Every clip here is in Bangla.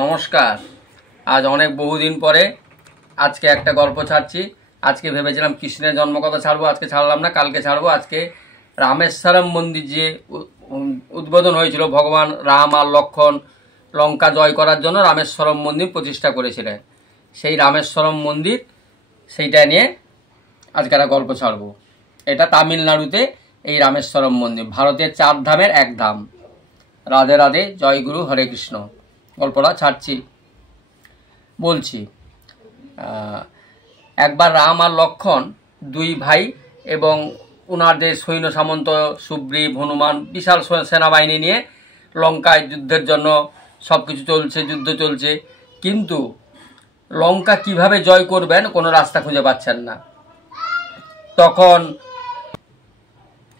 নমস্কার। আজ অনেক বহুদিন পরে আজকে একটা গল্প ছাড়ছি। আজকে ভেবেছিলাম কৃষ্ণের জন্মকথা ছাড়বো, আজকে ছাড়লাম না, কালকে ছাড়বো। আজকে রামেশ্বরম মন্দির যে উদ্বোধন হয়েছিল, ভগবান রাম আর লক্ষ্মণ লঙ্কা জয় করার জন্য রামেশ্বরম মন্দির প্রতিষ্ঠা করেছিলেন, সেই রামেশ্বরম মন্দির সেইটা নিয়ে আজকে একটা গল্প ছাড়বো। এটা তামিলনাড়ুতে এই রামেশ্বরম মন্দির, ভারতের 4 ধামের এক ধাম। রাধে রাধে, জয় গুরু, হরে কৃষ্ণ। গল্পটা ছাড়ছি, বলছি। একবার রাম আর লক্ষ্মণ দুই ভাই এবং ওনাদের সৈন্য সামন্ত সুগ্রীব, হনুমান বিশাল সেনাবাহিনী নিয়ে লঙ্কায় যুদ্ধের জন্য সব কিছু চলছে, যুদ্ধ চলছে, কিন্তু লঙ্কা কিভাবে জয় করবেন কোনো রাস্তা খুঁজে পাচ্ছেন না।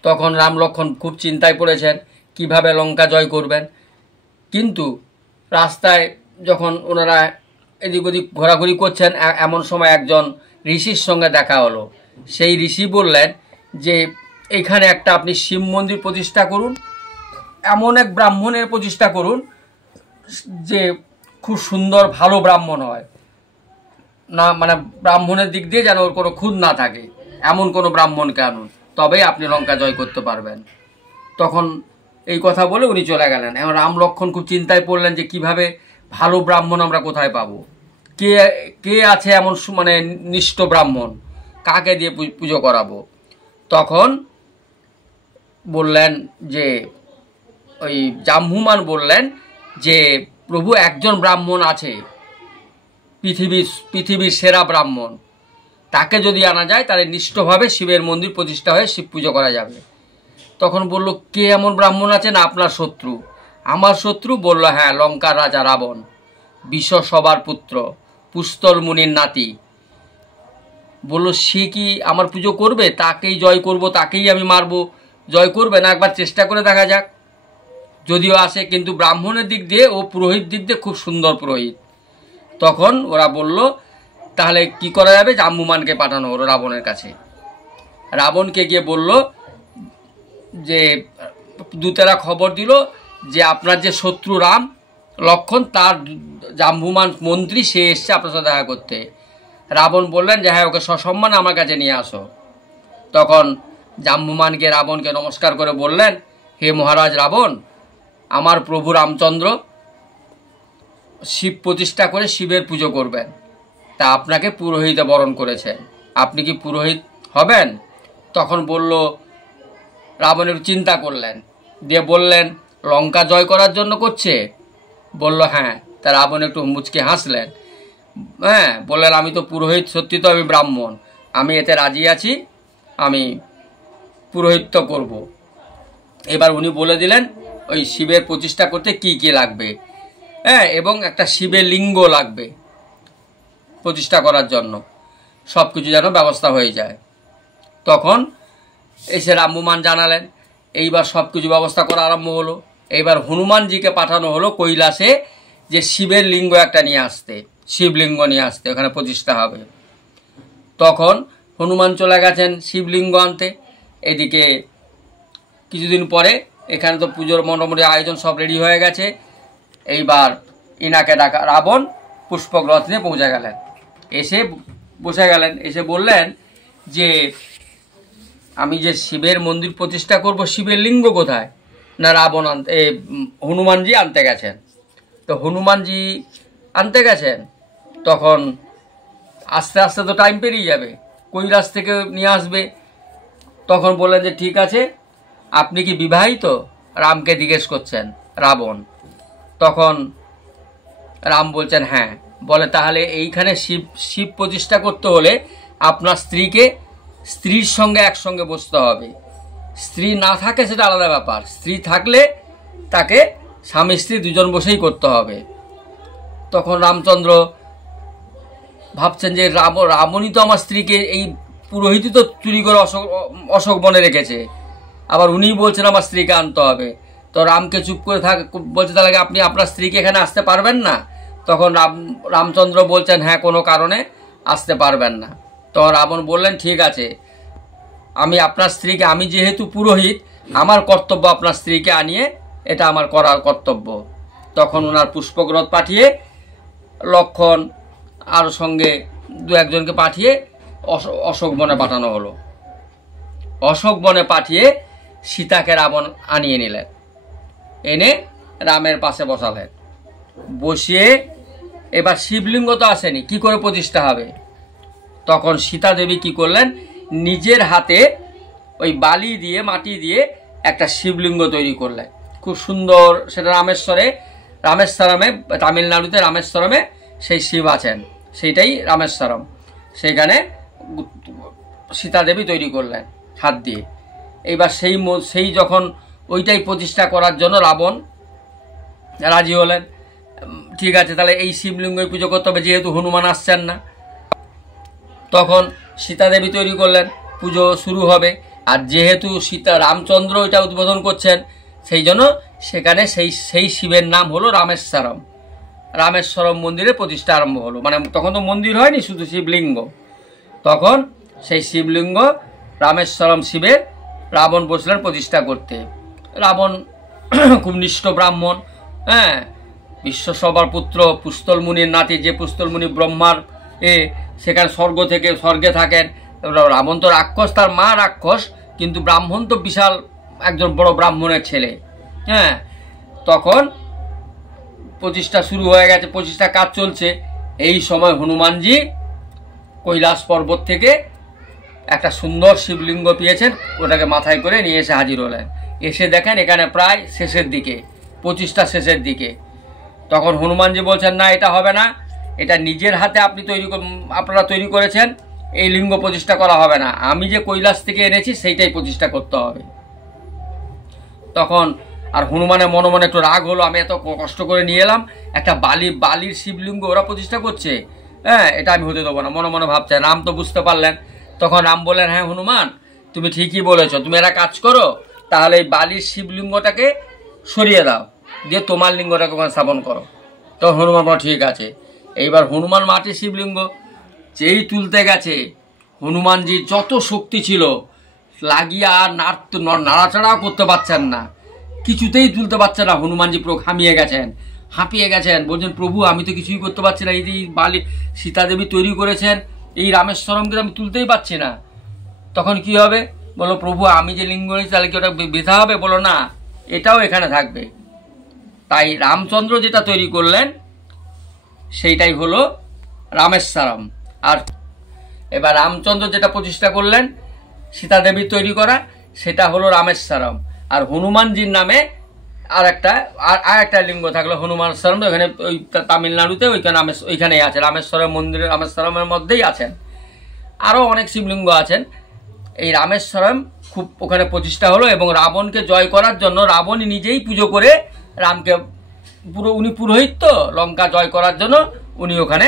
তখন রাম লক্ষ্মণ খুব চিন্তায় পড়েছেন কিভাবে লঙ্কা জয় করবেন। কিন্তু রাস্তায় যখন ওনারা এদিক ওদিক ঘোরাঘুরি করছেন, এমন সময় একজন ঋষির সঙ্গে দেখা হলো। সেই ঋষি বললেন যে এখানে একটা আপনি শিব মন্দির প্রতিষ্ঠা করুন, এমন এক ব্রাহ্মণের প্রতিষ্ঠা করুন যে খুব সুন্দর ভালো ব্রাহ্মণ হয় না, মানে ব্রাহ্মণের দিক দিয়ে যেন ওর কোনো খুঁত না থাকে, এমন কোনো ব্রাহ্মণকে আনুন, তবেই আপনি লঙ্কা জয় করতে পারবেন। তখন এই কথা বলে উনি চলে গেলেন। এখন রাম লক্ষ্মণ খুব চিন্তায় পড়লেন যে কিভাবে ভালো ব্রাহ্মণ আমরা কোথায় পাবো, কে আছে এমন মানে নিষ্ঠ ব্রাহ্মণ, কাকে দিয়ে পুজো করাবো। তখন বললেন যে ওই জাম্বুমান বললেন যে প্রভু একজন ব্রাহ্মণ আছে, পৃথিবীর সেরা ব্রাহ্মণ, তাকে যদি আনা যায় তাহলে নিষ্ঠভাবে শিবের মন্দির প্রতিষ্ঠা হয়ে শিব পুজো করা যাবে। তখন বলল, কে এমন ব্রাহ্মণ আছে? না আপনার শত্রু। আমার শত্রু? বলল, হ্যাঁ, লঙ্কার রাজা রাবণ, বিশ্বসভার পুত্র, পুস্তল মুনির নাতি। বলল, সে কি আমার পুজো করবে? তাকেই জয় করব, তাকেই আমি মারবো, জয় করবে না? একবার চেষ্টা করে দেখা যাক, যদিও আসে। কিন্তু ব্রাহ্মণের দিক দিয়ে ও পুরোহিত দিক দিয়ে খুব সুন্দর পুরোহিত। তখন ওরা বলল, তাহলে কি করা যাবে? জাম্বুমানকে পাঠানো হলো রাবণের কাছে। রাবণকে গিয়ে বলল যে দূতেরা খবর দিল যে আপনার যে শত্রু রাম লক্ষ্মণ, তার জাম্বুমান মন্ত্রী, সে এসছে আপনার সাথে দেখা করতে। রাবণ বললেন যে হ্যাঁ, ওকে সসম্মানে আমার কাছে নিয়ে আসো। তখন জাম্বুমানকে রাবণকে নমস্কার করে বললেন, হে মহারাজ রাবণ, আমার প্রভু রামচন্দ্র শিব প্রতিষ্ঠা করে শিবের পুজো করবেন, তা আপনাকে পুরোহিতে বরণ করেছেন, আপনি কি পুরোহিত হবেন? তখন বলল, রাবণ একটু চিন্তা করলেন, দিয়ে বললেন, লঙ্কা জয় করার জন্য করছে? বলল, হ্যাঁ। তা রাবণ একটু মুচকে হাসলেন, হ্যাঁ, বললেন, আমি তো পুরোহিত, সত্যি তো আমি ব্রাহ্মণ, আমি এতে রাজি আছি, আমি পুরোহিত্য করব। এবার উনি বলে দিলেন ওই শিবের প্রতিষ্ঠা করতে কি কি লাগবে, হ্যাঁ, এবং একটা শিবের লিঙ্গ লাগবে প্রতিষ্ঠা করার জন্য, সব কিছু যেন ব্যবস্থা হয়ে যায়। তখন এসে জাম্বুমান জানালেন, এইবার সব কিছু ব্যবস্থা করা আরম্ভ হলো। এইবার হনুমানজিকে পাঠানো হলো কৈলাসে যে শিবের লিঙ্গ একটা নিয়ে আসতে, শিবলিঙ্গ নিয়ে আসতে, ওখানে প্রতিষ্ঠা হবে। তখন হনুমান চলে গেছেন শিবলিঙ্গ আনতে। এদিকে কিছুদিন পরে এখানে তো পুজোর মোটামুটি আয়োজন সব রেডি হয়ে গেছে। এইবার ইনাকে ডাকা রাবণ পুষ্পক রথ নিয়ে পৌঁছে গেলেন, এসে বসে গেলেন, এসে বললেন যে আমি যে শিবের মন্দির প্রতিষ্ঠা করব, শিবের লিঙ্গ কোথায়? না রাবণ হনুমানজি আনতে গেছেন। তো হনুমানজি আনতে গেছেন, তখন আস্তে আস্তে তো টাইম পেরিয়ে যাবে, কৈলাস থেকে নিয়ে আসবে। তখন বললেন যে ঠিক আছে, আপনি কি বিবাহিত? রামকে জিজ্ঞেস করছেন রাবণ। তখন রাম বলছেন হ্যাঁ। বলে, তাহলে এইখানে শিব প্রতিষ্ঠা করতে হলে আপনার স্ত্রীর সঙ্গে একসঙ্গে বসতে হবে। স্ত্রী না থাকে সেটা আলাদা ব্যাপার, স্ত্রী থাকলে তাকে স্বামী স্ত্রী দুজন বসেই করতে হবে। তখন রামচন্দ্র ভাবছেন যে রাবণই তো আমার স্ত্রীকে, এই পুরোহিতই তো চুরি করে অশোক বনে রেখেছে, আবার উনিই বলছেন আমার স্ত্রীকে আনতে হবে। তো রামকে চুপ করে বলছে, তাহলে আপনি আপনার স্ত্রীকে এখানে আসতে পারবেন না? তখন রামচন্দ্র বলছেন হ্যাঁ, কোনো কারণে আসতে পারবেন না। তখন রাবণ বললেন, ঠিক আছে, আমি আপনার স্ত্রীকে, আমি যেহেতু পুরোহিত, আমার কর্তব্য আপনার স্ত্রীকে আনিয়ে, এটা আমার করার কর্তব্য। তখন ওনার পুষ্পক রথ পাঠিয়ে লক্ষণ আর সঙ্গে দু একজনকে পাঠিয়ে অশোক বনে পাঠানো হলো। অশোক বনে পাঠিয়ে সীতাকে রাবণ আনিয়ে নিলেন, এনে রামের পাশে বসালেন। বসিয়ে এবার শিবলিঙ্গ তো আসেনি, কি করে প্রতিষ্ঠা হবে? তখন সীতা দেবী কি করলেন, নিজের হাতে ওই বালি দিয়ে মাটি দিয়ে একটা শিবলিঙ্গ তৈরি করলেন, খুব সুন্দর। সেটা রামেশ্বরমে তামিলনাড়ুতে রামেশ্বরমে সেই শিব আছেন, সেইটাই রামেশ্বরম। সেইখানে সীতা দেবী তৈরি করলেন হাত দিয়ে। এইবার সেই যখন ওইটাই প্রতিষ্ঠা করার জন্য রাবণ রাজি হলেন, ঠিক আছে তাহলে এই শিবলিঙ্গই পুজো করতে হবে, যেহেতু হনুমান আসছেন না। তখন সীতা দেবী তৈরি করলেন, পুজো শুরু হবে। আর যেহেতু রামচন্দ্র এটা উদ্বোধন করছেন, সেই জন্য সেখানে সেই শিবের নাম হলো রামেশ্বরম। রামেশ্বরম মন্দিরে প্রতিষ্ঠা আরম্ভ হলো। মানে তখন তো মন্দির হয়নি, শুধু শিবলিঙ্গ। তখন সেই শিবলিঙ্গ রামেশ্বরম শিবের রাবণ বসলেন প্রতিষ্ঠা করতে। রাবণ খুব নিষ্ঠ ব্রাহ্মণ, হ্যাঁ, বিশ্বসভার পুত্র, পুস্তল মুনির নাতি, যে পুস্তল মুনি ব্রহ্মার সেখানে স্বর্গে থাকেন। রাবণ তো রাক্ষস, তার মা রাক্ষস, কিন্তু ব্রাহ্মণ তো বিশাল একজন বড় ব্রাহ্মণের ছেলে। হ্যাঁ, তখন প্রতিষ্ঠা শুরু হয়ে গেছে, প্রতিষ্ঠা কাজ চলছে। এই সময় হনুমানজি কৈলাস পর্বত থেকে একটা সুন্দর শিবলিঙ্গ পেয়েছেন, ওটাকে মাথায় করে নিয়ে এসে হাজির হলেন। এসে দেখেন এখানে প্রায় শেষের দিকে, প্রতিষ্ঠা শেষের দিকে। তখন হনুমানজি বলছেন, না এটা হবে না, এটা নিজের হাতে আপনারা তৈরি করেছেন, এই লিঙ্গ প্রতিষ্ঠা করা হবে না, আমি যে কৈলাস থেকে এনেছি সেইটাই প্রতিষ্ঠা করতে হবে। তখন আর হনুমানের মনে মনে একটু রাগ হলো, আমি এত কষ্ট করে নিয়ে এলাম, একটা বালির শিবলিঙ্গ ওরা প্রতিষ্ঠা করছে, হ্যাঁ, এটা আমি হতে দেবো না, মনে মনে ভাবছেন। রাম তো বুঝতে পারলেন। তখন রাম বললেন, হ্যাঁ হনুমান, তুমি ঠিকই বলেছো, তুমি এরা কাজ করো, তাহলে এই বালির শিবলিঙ্গটাকে সরিয়ে দাও, দিয়ে তোমার লিঙ্গটাকে ওখানে স্থাপন করো। তো হনুমান বলো ঠিক আছে। এইবার হনুমান মাটির শিবলিঙ্গ যেই তুলতে গেছে, হনুমানজির যত শক্তি ছিল লাগিয়ে আর নাড়াচাড়াও করতে পারছেন না, কিছুতেই তুলতে পারছেন না। হনুমানজি পুরো হাঁপিয়ে গেছেন, বলছেন প্রভু আমি তো কিছুই করতে পারছি না, এই যে বালি সীতা দেবী তৈরি করেছেন এই রামেশ্বরমকে আমি তুলতেই পারছি না। তখন কি হবে? বলো প্রভু আমি যে লিঙ্গ নিয়েছি তাহলে কি ওটা বৃথা হবে? বলো না, এটাও এখানে থাকবে। তাই রামচন্দ্র যেটা তৈরি করলেন সেইটাই হলো রামেশ্বরম। আর এবার রামচন্দ্র যেটা প্রতিষ্ঠা করলেন সীতা দেবী তৈরি করা, সেটা হলো রামেশ্বরম। আর হনুমানজির নামে আর একটা লিঙ্গ থাকলো হনুমানশ্বরম। ওইখানে ওই তামিলনাড়ুতে ওইখানেই আছে, রামেশ্বরম মন্দিরে রামেশ্বরমের মধ্যেই আছেন। আরও অনেক শিবলিঙ্গ আছেন। এই রামেশ্বরম খুব ওখানে প্রতিষ্ঠা হলো, এবং রাবণকে জয় করার জন্য রাবণই নিজেই পুজো করে রামকে, উনি পুরোহিত তো, লঙ্কা জয় করার জন্য উনি ওখানে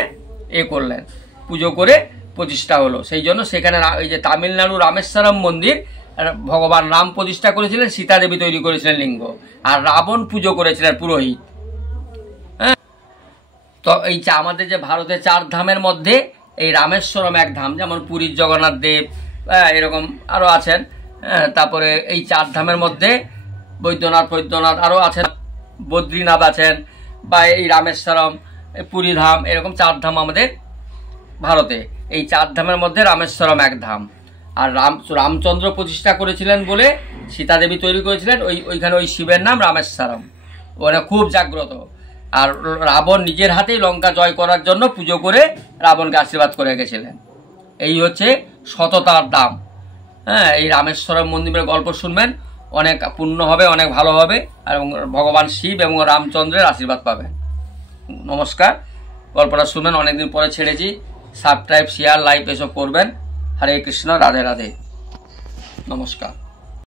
করলেন, পুজো করে প্রতিষ্ঠা হলো। সেই জন্য সেখানে এই যে তামিলনাড়ু রামেশ্বরম মন্দির, ভগবান রাম প্রতিষ্ঠা করেছিলেন, সীতা দেবী তৈরি করেছিলেন লিঙ্গ, আর রাবণ পুজো করেছিলেন পুরোহিত। হ্যাঁ, তো এই আমাদের যে ভারতের 4 ধামের মধ্যে এই রামেশ্বরম এক ধাম, যেমন পুরীর জগন্নাথ দেব, এরকম আরও আছেন। তারপরে এই 4 ধামের মধ্যে বৈদ্যনাথ আরও আছেন, বদ্রীনাথ আছেন, বা এই রামেশ্বরম, পুরী ধাম, এরকম 4 ধাম আমাদের ভারতে। এই 4 ধামের মধ্যে রামেশ্বরম এক ধাম। আর রামচন্দ্র প্রতিষ্ঠা করেছিলেন বলে সীতা দেবী তৈরি করেছিলেন ওইখানে ওই শিবের নাম রামেশ্বরম, ওখানে খুব জাগ্রত। আর রাবণ নিজের হাতেই লঙ্কা জয় করার জন্য পুজো করে রাবণকে আশীর্বাদ করে গেছিলেন। এই হচ্ছে সততার দাম। হ্যাঁ, এই রামেশ্বরম মন্দিরের গল্প শুনবেন, অনেক পুণ্য হবে, অনেক ভালো হবে, এবং ভগবান শিব এবং রামচন্দ্রের আশীর্বাদ পাবেন। নমস্কার। গল্পটা শুনবেন, অনেকদিন পরে ছেড়েছি। সাবস্ক্রাইব, শেয়ার, লাইক এসব করবেন। হরে কৃষ্ণ, রাধে রাধে, নমস্কার।